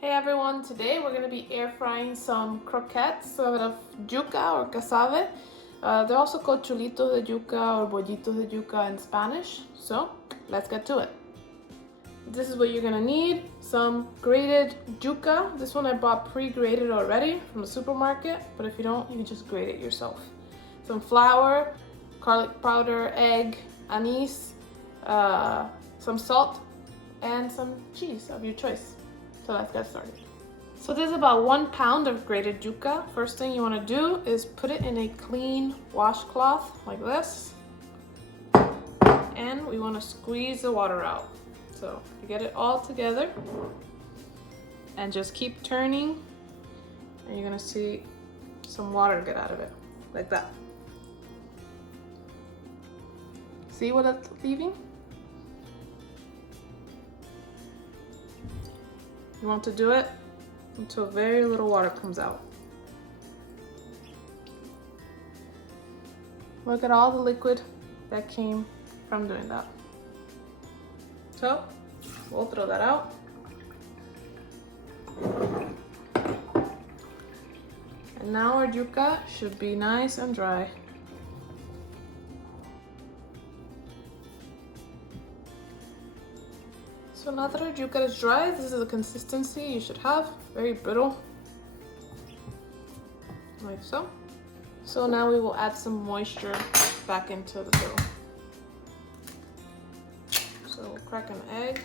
Hey everyone, today we're going to be air frying some croquettes out of yuca or cassava. They're also called chulitos de yuca or bollitos de yuca in Spanish. So let's get to it. This is what you're going to need. Some grated yuca. This one I bought pre-grated already from the supermarket, but if you don't, you can just grate it yourself. Some flour, garlic powder, egg, anise, some salt, and some cheese of your choice. So let's get started. So this is about 1 pound of grated yuca. First thing you want to do is put it in a clean washcloth like this. And we want to squeeze the water out. So you get it all together and just keep turning and you're going to see some water get out of it like that. See what it's leaving? You want to do it until very little water comes out. Look at all the liquid that came from doing that. So we'll throw that out. And now our yuca should be nice and dry. So now that our yuca is dry, this is the consistency you should have, very brittle, like so. So now we will add some moisture back into the dough. So we'll crack an egg.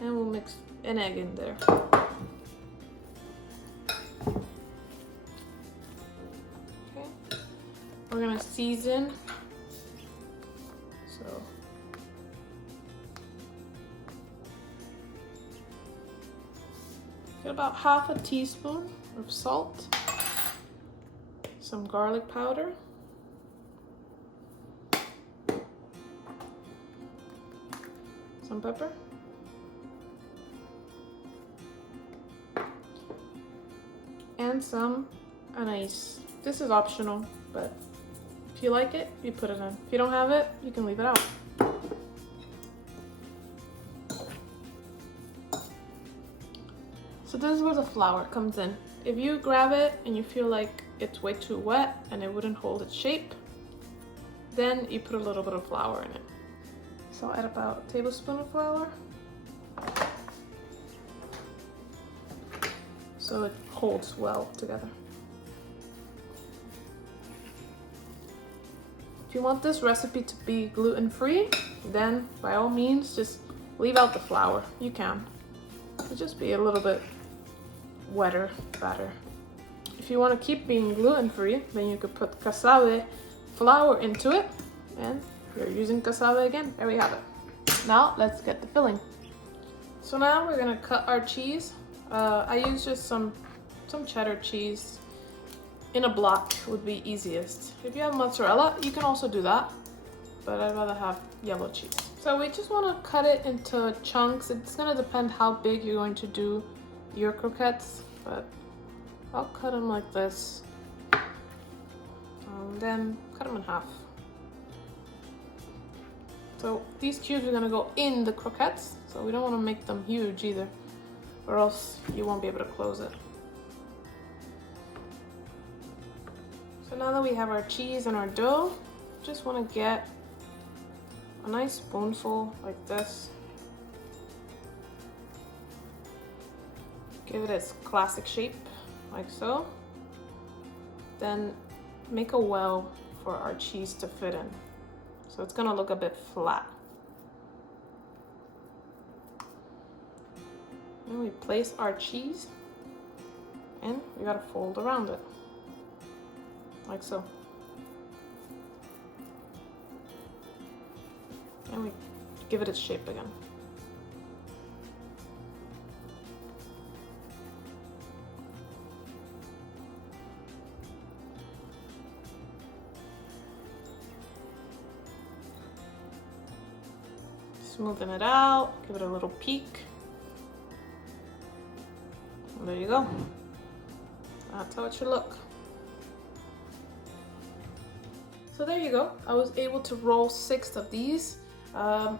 And we'll mix an egg in there. We're gonna season, so get about half a teaspoon of salt, some garlic powder, some pepper, and some anise. This is optional, but if you like it, you put it in. If you don't have it, you can leave it out. So this is where the flour comes in. If you grab it and you feel like it's way too wet and it wouldn't hold its shape, then you put a little bit of flour in it. So add about a tablespoon of flour. So it holds well together. If you want this recipe to be gluten-free, then by all means just leave out the flour. You can. It'll just be a little bit wetter batter. If you want to keep being gluten-free, then you could put cassava flour into it, and you're using cassava again. There we have it. Now let's get the filling. So now we're gonna cut our cheese. I use just some cheddar cheese. In a block would be easiest. If you have mozzarella, you can also do that, but I'd rather have yellow cheese. So we just want to cut it into chunks. It's going to depend how big you're going to do your croquettes, but I'll cut them like this, and then cut them in half. So these cubes are going to go in the croquettes, so we don't want to make them huge either, or else you won't be able to close it. So now that we have our cheese and our dough, just want to get a nice spoonful like this. Give it its classic shape, like so. Then make a well for our cheese to fit in. So it's gonna look a bit flat. Then we place our cheese and we gotta fold around it. Like so. And we give it its shape again. Smoothing it out, give it a little peek. And there you go. That's how it should look. So there you go. I was able to roll 6 of these.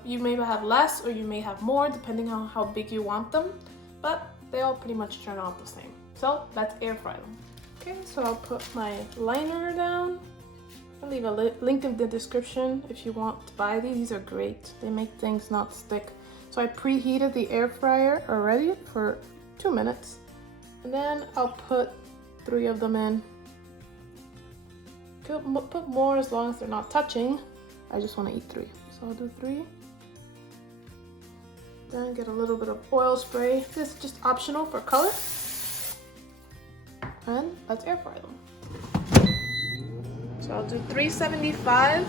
You may have less or you may have more depending on how big you want them, but they all pretty much turn out the same. So let's air fry them. Okay, so I'll put my liner down. I'll leave a link in the description if you want to buy these. These are great. They make things not stick. So I preheated the air fryer already for 2 minutes. And then I'll put 3 of them in. Put more as long as they're not touching. I just want to eat 3. So I'll do 3. Then get a little bit of oil spray. This is just optional for color. And let's air fry them. So I'll do 375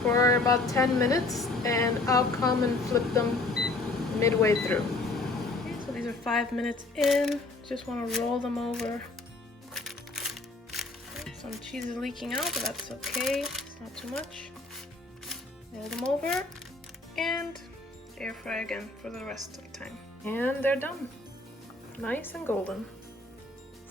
for about 10 minutes and I'll come and flip them midway through. Okay, so these are 5 minutes in. Just want to roll them over. Some cheese is leaking out, but that's okay. It's not too much. Roll them over and air fry again for the rest of the time. And they're done. Nice and golden.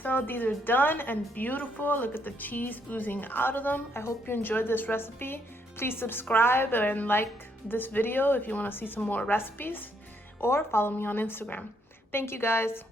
So these are done and beautiful. Look at the cheese oozing out of them. I hope you enjoyed this recipe. Please subscribe and like this video if you want to see some more recipes, or follow me on Instagram. Thank you guys.